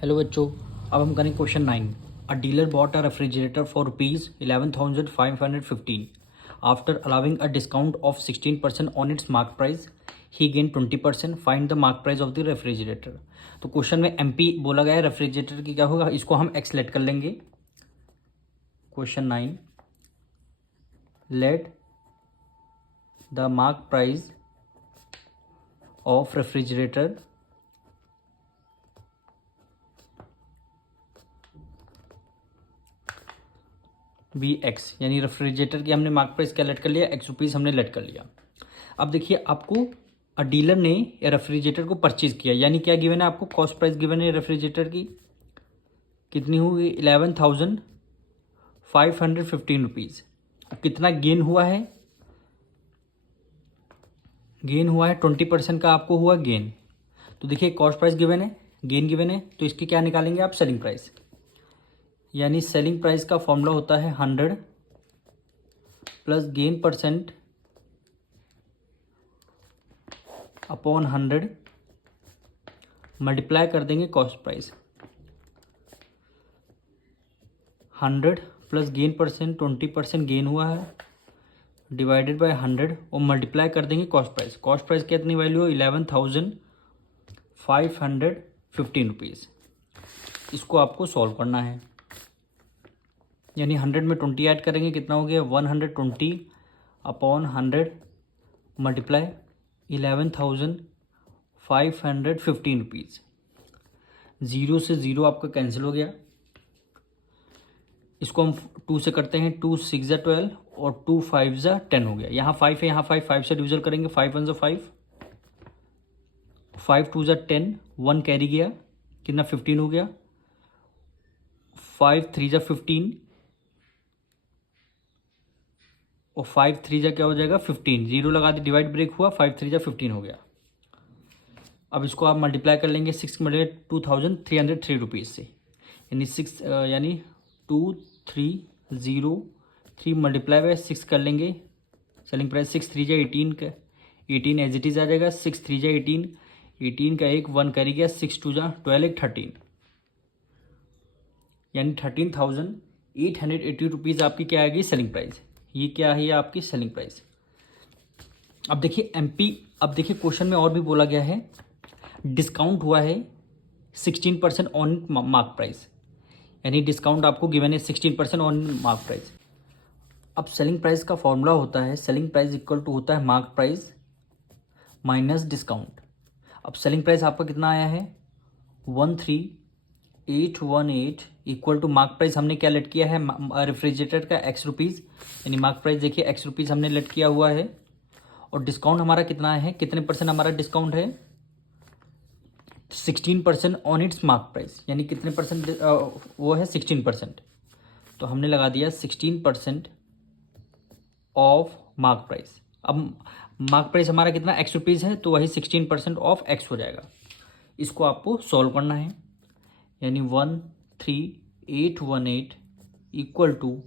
Hello बच्चों, अब हम करेंगे question 9। A dealer bought a refrigerator for ₹11,515 after allowing a discount of 16% on it's mark price. He gain 20%। Find the mark price of the refrigerator. तो question में MP बोला गया है, refrigerator की क्या होगा, इसको हम एक्स लेट कर लेंगे। Question 9, let the mark price of refrigerator be x, यानी रेफ्रिजरेटर की हमने मार्क प्राइस क्या लेट कर लिया, ₹X हमने लेट कर लिया। अब देखिए, आपको डीलर ने रेफ्रिजरेटर को परचेज किया, यानी क्या गिवन है आपको, कॉस्ट प्राइस गिवन है रेफ्रिजरेटर की कितनी हुई, ₹11,515। कितना गेन हुआ है, गेन हुआ है 20% का आपको हुआ गेन। तो देखिए, कॉस्ट प्राइस गिवन है, गेन गिवन है, तो इसकी क्या निकालेंगे आप, सेलिंग प्राइस। यानी सेलिंग प्राइस का फॉर्मूला होता है 100 plus gain percent upon 100 multiply कर देंगे cost price. 100 plus gain percent 20% gain हुआ है डिवाइडेड बाय 100 और मल्टीप्लाई कर देंगे कॉस्ट प्राइस। कॉस्ट प्राइस कितनी वैल्यू है, ₹11,515। इसको आपको सॉल्व करना है, यानी 100 में 20 ऐड करेंगे, कितना हो गया 120 अपॉन 100 मल्टीप्लाई ₹11,515। ज़ीरो से ज़ीरो आपका कैंसिल हो गया। इसको हम 2 से करते हैं, 2 6 ज़ा 12 और 2 5 ज़ा 10 हो गया। यहाँ 5 है, यहाँ 5 से डिविजन करेंगे, 5 1 ज़ा 5, 5 2 ज़ा 10, 1 कैरी गया, कितना 15 हो गया, 5 3 ज़ा 15 और 5 3 ज़ा क्या हो जाएगा 15, जीरो लगा दी, डिवाइड ब्रेक हुआ, 5 3 ज़ा 15 हो गया। अब इसको आप मल्टीप्लाई कर लेंगे 6 मल्टीप्लाई ₹2,303 से, यानी 6 यानी 2303 मल्टीप्लाई बाय 6 कर लेंगे। सेलिंग प्राइस 6 3 जा 18 का 18 एज इट इज़ आ जाएगा, 6 3 जा 18, 18 का एक 1 करी गया, 6 2 जा 12 एक 13, यानी ₹13,880 आपकी क्या आएगी सेलिंग प्राइस। ये क्या है, आपकी सेलिंग प्राइस। अब देखिए एमपी, अब देखिए क्वेश्चन में और भी बोला गया है, डिस्काउंट हुआ है 16% ऑन मार्क प्राइस, यानी डिस्काउंट आपको गिवन है 16% ऑन मार्क प्राइस। अब सेलिंग प्राइस का फॉर्मूला होता है, सेलिंग प्राइस इक्वल टू होता है मार्क प्राइस माइनस डिस्काउंट। अब सेलिंग प्राइस आपका कितना आया है 13,818 इक्वल टू मार्क प्राइस हमने क्या लेट किया है रेफ्रिजरेटर का ₹X, यानी मार्क प्राइस देखिए ₹X हमने लेट किया हुआ है, और डिस्काउंट हमारा कितना है, कितने परसेंट हमारा डिस्काउंट है 16% ऑन इट्स मार्क प्राइस, यानी कितने परसेंट वो है 16%। तो हमने लगा दिया 16% ऑफ मार्क प्राइस। अब मार्क प्राइस हमारा कितना ₹X है, तो वही 16% ऑफ X हो जाएगा। इसको आपको सॉल्व करना है, यानी 13,818 equal to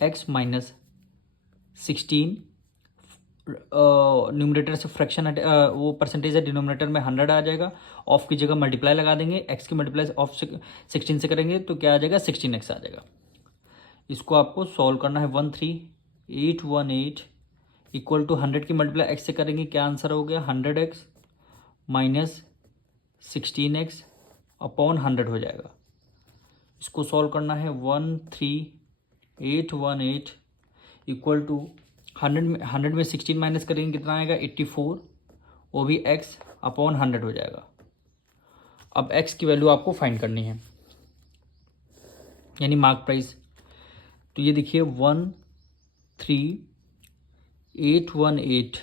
X minus 16, numerator से फ्रैक्शन वो परसेंटेज है, डिनोमिनेटर में 100 आ जाएगा, ऑफ की जगह मल्टीप्लाई लगा देंगे, x की मल्टीप्लाई ऑफ 16 से करेंगे तो क्या आ जाएगा 16x आ जाएगा। इसको आपको सॉल्व करना है, 13,818 इक्वल टू 100 की मल्टीप्लाई x से करेंगे, क्या आंसर हो गया 100x माइनस 16x अपॉन 100 हो जाएगा। इसको सॉल्व करना है, 13,818 इक्वल टू 100 में 16 माइनस करेंगे, कितना आएगा 84, वो भी x अपॉन 100 हो जाएगा। अब x की वैल्यू आपको फाइंड करनी है, यानी मार्क प्राइस। तो ये देखिए 13,818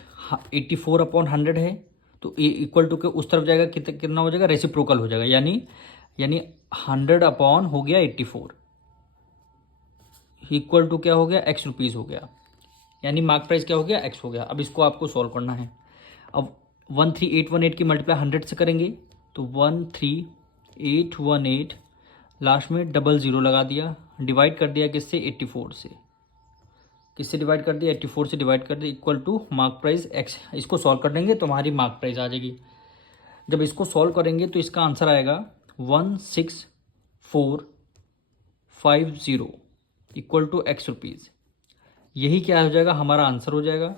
84 अपॉन 100 है, तो ए इक्वल टू के उस तरफ जाएगा, कितना हो जाएगा, रेसिप्रोकल हो जाएगा, यानी 100 अपॉन हो गया 84 इक्वल टू क्या हो गया ₹X हो गया, यानी मार्क प्राइस क्या हो गया X हो गया। अब इसको आपको सॉल्व करना है। अब 13,818 की मल्टीप्लाई 100 से करेंगे, तो 13,818 लास्ट में डबल ज़ीरो लगा दिया, डिवाइड कर दिया किससे 84 से, किससे डिवाइड कर दिया 84 से डिवाइड कर दिया, equal to mark price X। इसको सॉल्व कर देंगे तो हमारी मार्क प्राइस आ जाएगी। जब इसको सॉल्व करेंगे तो इसका आंसर आएगा 16,450 इक्वल टू एक्स रुपीज़। यही क्या हो जाएगा, हमारा आंसर हो जाएगा।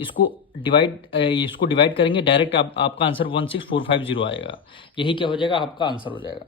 इसको डिवाइड करेंगे डायरेक्ट, आपका आंसर 16,450 आएगा। यही क्या हो जाएगा, आपका आंसर हो जाएगा।